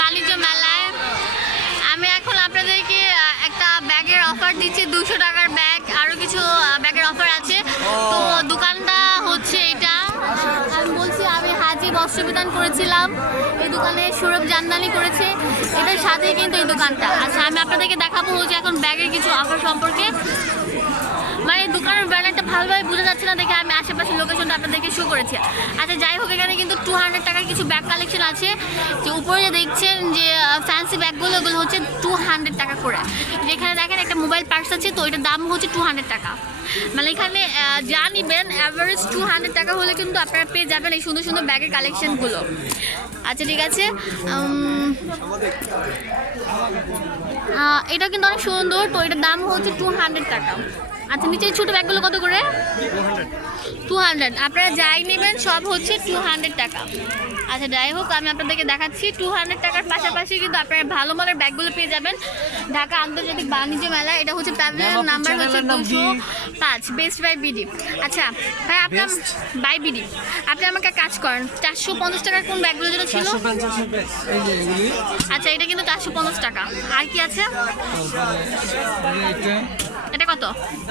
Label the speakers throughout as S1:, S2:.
S1: বাণিজ্য মেলায়। আমি এখন আপনাদেরকে একটা ব্যাগের অফার দিচ্ছি দুশো টাকার ব্যাগ আরও কিছু ব্যাগের অফার আছে। তো দোকানটা হচ্ছে এটা। আমি বলছি আমি হাজি বস্ত্র বিধান করেছিলাম। এই দোকানে সৌরভ জামদানি করেছে। এটার সাথেই কিন্তু এই দোকানটা। আচ্ছা আমি আপনাদেরকে দেখাবো হচ্ছে এখন ব্যাগের কিছু অফার সম্পর্কে। মানে দোকানের ব্যানারটা ভালোভাবে বোঝা যাচ্ছে না দেখে আমি আশেপাশে লোকেশনটা আপনাদেরকে শো করেছি। আচ্ছা যাই হোক এখানে কিন্তু টু হান্ড্রেড টাকার কিছু ব্যাগ কালেকশন আছে। যে উপরে দেখছেন যে ফ্যান্সি ব্যাগগুলো ওগুলো হচ্ছে টু হান্ড্রেড টাকা করে। যেখানে দেখেন একটা মোবাইল পার্স আছে, তো এটার দাম হচ্ছে টু হান্ড্রেড টাকা। মানে এখানে যা নিবেন অ্যাভারেজ টু হান্ড্রেড টাকা হলে কিন্তু আপনারা পেয়ে যাবেন এই সুন্দর সুন্দর ব্যাগের কালেকশনগুলো আচ্ছা ঠিক আছে। এটা কিন্তু অনেক সুন্দর, তো এটার দাম হচ্ছে টু হান্ড্রেড টাকা। আচ্ছা নিচে ছোটো ব্যাগগুলো কত করে টু হান্ড্রেড আপনারা যাই নেবেন সব হচ্ছে টু হান্ড্রেড টাকা আচ্ছা যাই হোক আমি আপনাদেরকে দেখাচ্ছি টু হান্ড্রেড টাকার পাশাপাশি কিন্তু আপনারা ভালো মানের ব্যাগগুলো পেয়ে যাবেন ঢাকা আন্তর্জাতিক বাণিজ্য মেলা এটা হচ্ছে প্যাভিলিয়ন নাম্বার হচ্ছে দুশো পাঁচ বেস্ট বাই বিডি আচ্ছা ভাই আপনার? বাই বিডি আপনি আমাকে কাজ করেন চারশো পঞ্চাশ টাকার কোন ব্যাগগুলো যেন ছিল আচ্ছা এটা কিন্তু চারশো পঞ্চাশ টাকা আর কি আছে
S2: এটা
S1: কত?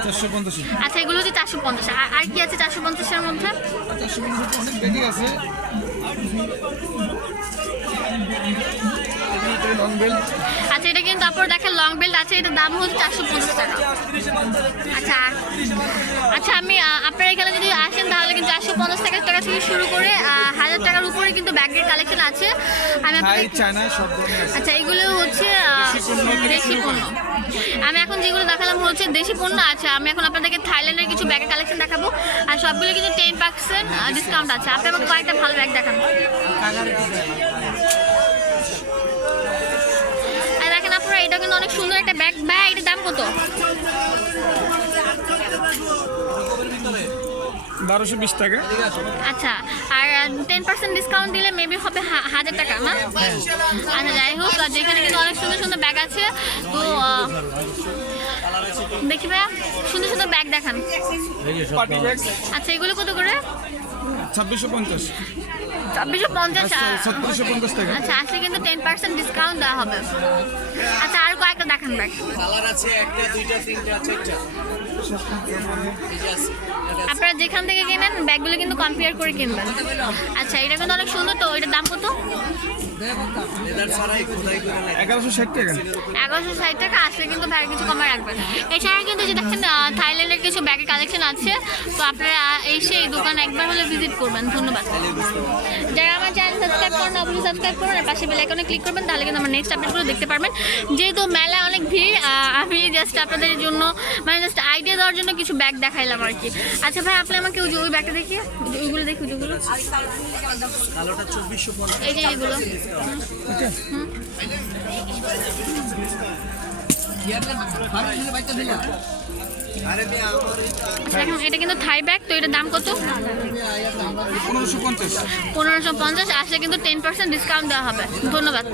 S2: চারশো পঞ্চাশ।
S1: আচ্ছা এগুলো হচ্ছে চারশো পঞ্চাশ। আর কি আছে চারশো পঞ্চাশের মধ্যে?
S2: চারশো পঞ্চাশ অনেক ব্যাগই আছে।
S1: আচ্ছা এটা কিন্তু তারপর দেখেন লং বেল্ট আছে এটার দাম হচ্ছে চারশো পঞ্চাশ টাকা। আচ্ছা আচ্ছা আমি আপনার এখানে যদি পঞ্চাশ টাকা টাকা থেকে শুরু করে হাজার টাকার উপরে কিন্তু ব্যাগের কালেকশন আছে। আমি আচ্ছা এগুলো হচ্ছে দেশি পণ্য আমি এখন যেগুলো দেখালাম হচ্ছে দেশি পণ্য আছে। আমি এখন আপনাদেরকে থাইল্যান্ডের কিছু ব্যাগের কালেকশন দেখাবো। আর সবগুলো কিন্তু টেন পার্সেন্ট ডিসকাউন্ট আছে। আপনি আমাকে কয়েকটা ভালো ব্যাগ দেখান। আর দেখেন আপনারা এটা কিন্তু অনেক সুন্দর একটা ব্যাগ। ব্যাগ এটার দাম কত?
S2: বারোশো বিশ টাকা।
S1: আচ্ছা আর টেন পার্সেন্ট ডিসকাউন্ট দিলে মেবি হবে হা- হাজার টাকা না? আচ্ছা যাই হোক আর যেখানে কিন্তু অনেক সুন্দর সুন্দর ব্যাগ আছে তো দেখি ভাইয়া সুন্দর সুন্দর ব্যাগ দেখান। আচ্ছা এগুলো কত করে?
S2: ছাব্বিশশো পঞ্চাশ।
S1: ছাব্বিশশো পঞ্চাশ
S2: ছত্রিশশো পঞ্চাশ টাকা।
S1: আচ্ছা আসলে কিন্তু টেন পার্সেন্ট ডিসকাউন্ট দেওয়া হবে। আচ্ছা আর কয়েকটা দেখান ব্যাগ
S3: কালার আছে একটা দুইটা তিনটা চারটা। এই যে আছে এটা
S1: আপনারা যেখান থেকে কেনেন ব্যাগগুলো কিন্তু কম্পেয়ার করে কিনবেন। আচ্ছা এটা কিন্তু অনেক সুন্দর তো এটার দাম কত?
S2: এগারোশো ষাট টাকা।
S1: এগারোশো ষাট টাকা, আসলে কিন্তু ভাই কিছু কমে রাখবেন এছাড়া কিন্তু যে দেখেন ব্যাগের কালেকশন আছে তো আপনারা এসে এই দোকান একবার হলে ভিজিট করবেন। ধন্যবাদ। যারা আমার চ্যানেল সাবস্ক্রাইব করেন অবশ্যই সাবস্ক্রাইব করবেন আর পাশে বেল আইকনে ক্লিক করবেন তাহলে কিন্তু আমার নেক্সট আপডেটগুলো দেখতে পারবেন। যেহেতু মেলায় অনেক ভিড় আমি জাস্ট আপনাদের জন্য মানে জাস্ট আইডিয়া দেওয়ার জন্য কিছু ব্যাগ দেখাইলাম আর কি। আচ্ছা ভাই আপনি আমাকে ওই যে ওই ব্যাগটা দেখিয়ে ওইগুলো দেখি ওইগুলো। এই যে এইগুলো।
S3: এই
S1: দেখুন এটা কিন্তু থাই ব্যাগ তো এটার দাম কত?
S2: পনেরোশো পঞ্চাশ।
S1: পনেরোশো পঞ্চাশ আসলে কিন্তু টেন পার্সেন্ট ডিসকাউন্ট দেওয়া হবে। ধন্যবাদ।